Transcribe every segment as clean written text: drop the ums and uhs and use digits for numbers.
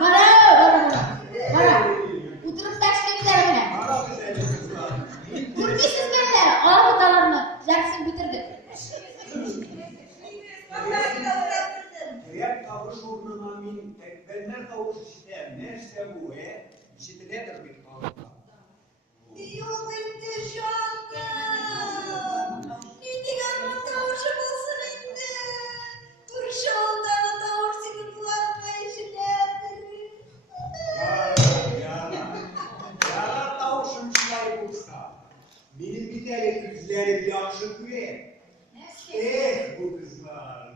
Bana. Oturup taşlayıplar bana. Görmüşsünüz beyler. Ağabeylerini Jackson bitirdi. Eğer kavuş uğruna min tekbenler kavuş işte nerse bu işitiledir bir kavuşta. Yok indi şu anda. İndi görmem tavuşum olsun indi. Kurşu olduğunu tavuşun kulağına işilerdir. Yara tavuşum şilay bulsa. Benim bir tane güzlerim yakışıklı. Bu kızlar.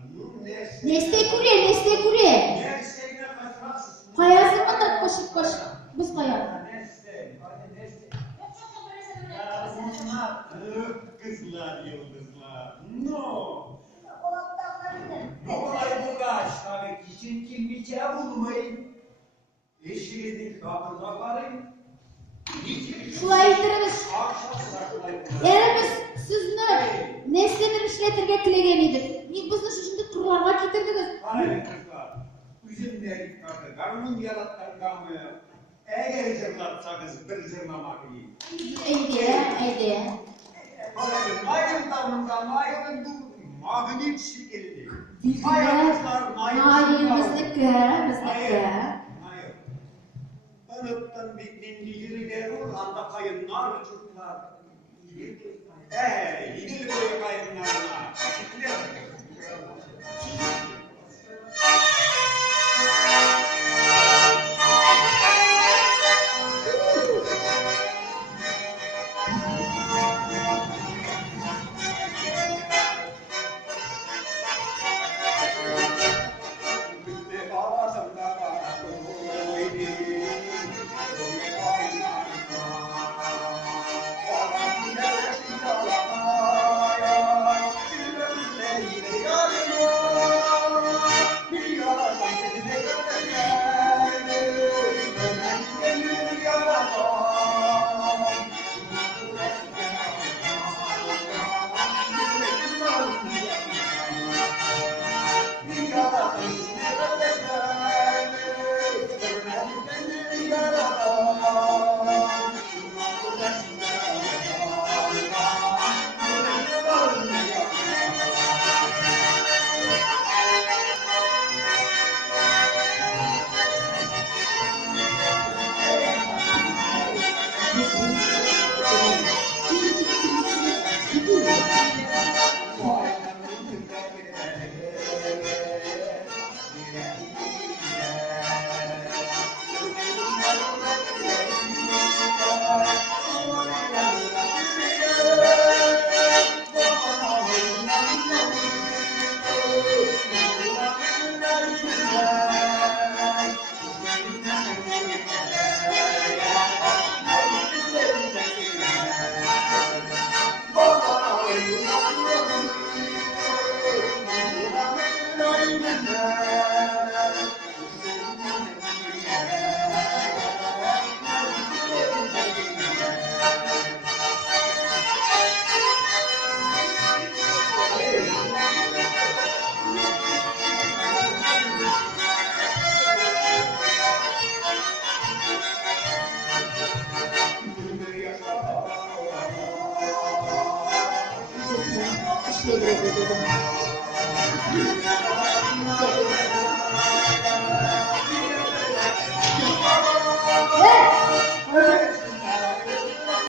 Neste kure. Nerseyine kaçmazsın. Kayasını da koş. Biz kayalım. Kızlar yıldızlar. No. Olay bu kaçlar için kimlice bulmayın. Eşinizin kapında varın. Şulay yitirimiz. Erimiz sizni neslenin işletirge tilegen edik. Bizni şuşunday turlarga ketirdiniz. Hayır kızlar. Üzümleri kardı. Karnım yalattan kalmıyor. Eğer zırlatsanız bir zırlamak iyi. Eyde. Mayın tamından mayının bu magnet şekilde. Mayın bizdeki. Hayır. Tanıttan bittiğinde yürü derur anda kayınlar uçurtlar. İdil böyle kayınlarına. Teşekkür ederim.